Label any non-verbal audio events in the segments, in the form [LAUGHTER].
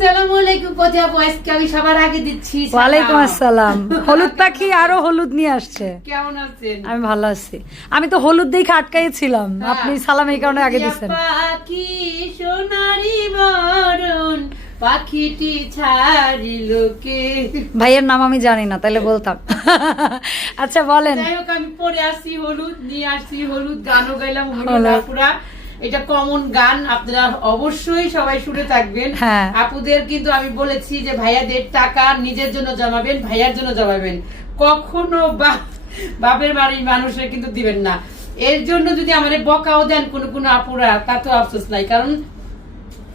আসসালামু আলাইকুম আমি সবার আগে দিচ্ছি ওয়ালাইকুম আসসালাম। [LAUGHS] হলুদ পাখি আরও হলুদ নিয়ে আসছে। কেমন আছেন? আমি ভালো আছি। আমি তো হলুদ দেখে আটকাইছিলাম। হ্যাঁ। আপনি সালাম এই কারণে আগে দিচ্ছেন পাখি সোনারি বরণ পাখিটি ছাড়িল কে ভাইয়ের নাম আমি জানি না তাহলে বলতাম। আচ্ছা বলেন। যাই হোক আমি পরে আসছি হলুদ নিয়ে আসছি হলুদ গানও গাইলাম হলুদ। হলুদ। আপুরা এটা কমন গান আপনারা অবশ্যই সবাই শুনে থাকবেন। হ্যাঁ। আপুদের কিন্তু আমি বলেছি যে ভাইয়াদের টাকা নিজের জন্য জমাবেন ভাইয়ার জন্য জমাবেন। কখনো বা- বাপের বাড়ির মানুষের কিন্তু দিবেন না। এর জন্য যদি আমাদের বকাও দেন কোন কোন আপুরা তা তো আফসোস নাই। কারণ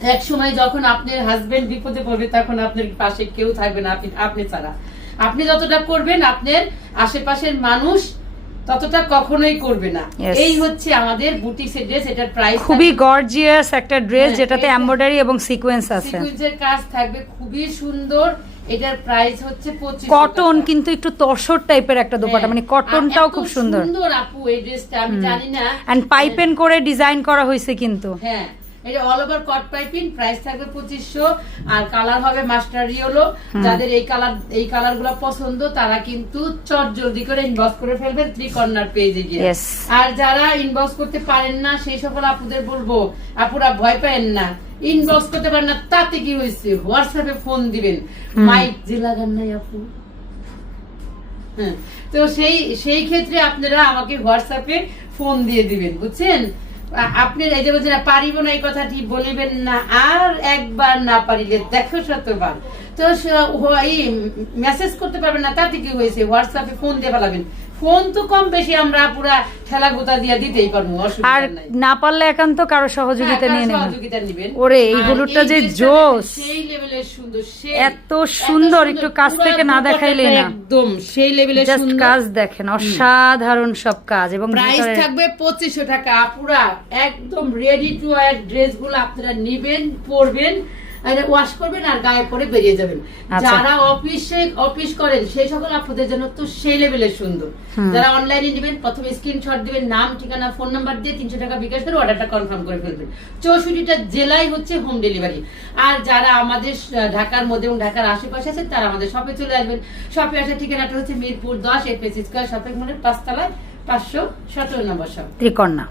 এক সময় যখন আপনার হাজবেন্ড বিপদে পড়বে তখন আপনার পাশে কেউ থাকবে না আপনি আপনি ছাড়া। আপনি যতটা করবেন আপনার আশেপাশের মানুষ ততটা কখনোই করবে না। এই হচ্ছে আমাদের বুটিক্সের ড্রেস এটার প্রাইস খুবই গর্জিয়াস একটা ড্রেস হ্যাঁ, যেটাতে এমব্রয়ডারি এবং সিকোয়েন্স আছে। সিকুয়েন্সের কাজ থাকবে খুবই সুন্দর। এটার প্রাইস হচ্ছে কটন কিন্তু একটু তসর টাইপের একটা দোপাটা মানে কটনটাও খুব সুন্দর। হ্যাঁ। সুন্দর আপু এই ড্রেসটা আমি জানি না। এন্ড পাইপেন করে ডিজাইন করা হয়েছে কিন্তু। হ্যাঁ। এটা all over cut piping price থাকবে পঁচিশশো আর কালার হবে মাস্টার ইয়েলো যাদের এই কালার এই কালারগুলো পছন্দ তারা কিন্তু চট জলদি করে ইনবক্স করে ফেলবেন থ্রি কর্নার পেজে গিয়ে। আর যারা ইনবক্স করতে পারেন না সেই সকল আপুদের বলব আপুরা ভয় পায়েন না। ইনবক্স করতে পারেন না তাতে কি হয়েছে? হোয়াটসঅ্যাপে ফোন দিবেন। মাইক যে লাগান নাই আপু। হ্যাঁ, তো সেই সেই ক্ষেত্রে আপনারা আমাকে হোয়াটসঅ্যাপে ফোন দিয়ে দিবেন বুঝছেন? আপনি এই যে বলছেন পারিব না এই কথাটি বলিবেন না, আর একবার না পারিলে দেখো শতবার। তো মেসেজ করতে পারবেন না, তাতে কি হয়েছে? হোয়াটসঅ্যাপে ফোন দিয়ে ফেলাবেন ফোন তো কম বেশি আমরা পুরা ঠেলা গোতা দিয়ে দিতেই পারব আর না পারলে একান্ত কারও সহযোগিতা হ্যাঁ, নিয়ে নেবেন। ওরে, এই হলুদটা যে জোস। সেই লেভেলের সুন্দর এত সুন্দর, একটু কাছ থেকে না দেখাইলেই না। একদম সেই লেভেলের সুন্দর। কাজ দেখেন অসাধারণ সব কাজ এবং প্রাইস থাকবে পঁচিশশো টাকা আপুরা একদম রেডি টু ওয়ার ড্রেসগুলো আপনারা নিবেন পরবেন। ওয়াশ করবেন আর গায়ে পরে বেরিয়ে যাবেন। আচ্ছা। যারা অফিসে অফিস করেন সেই সকল আপুদের জন্য তো সেই লেভেলের সুন্দর। যারা অনলাইনে নেবেন প্রথমে স্ক্রিনশট দিবেন নাম ঠিকানা ফোন নাম্বার দিয়ে তিনশো টাকা বিকাশ করে অর্ডারটা কনফার্ম করে ফেলবেন। চৌষট্টিটা জেলায় হচ্ছে হোম ডেলিভারি আর যারা আমাদের ঢাকার মধ্যে এবং ঢাকার আশেপাশে আছে তারা আমাদের শপে চলে আসবেন। শপে আসার ঠিকানাটা হচ্ছে মিরপুর দশ এফএস স্কোয়ার শপিং মলের পাঁচতলায় পাঁচশো সতেরো নম্বর শপ ত্রিকন্যা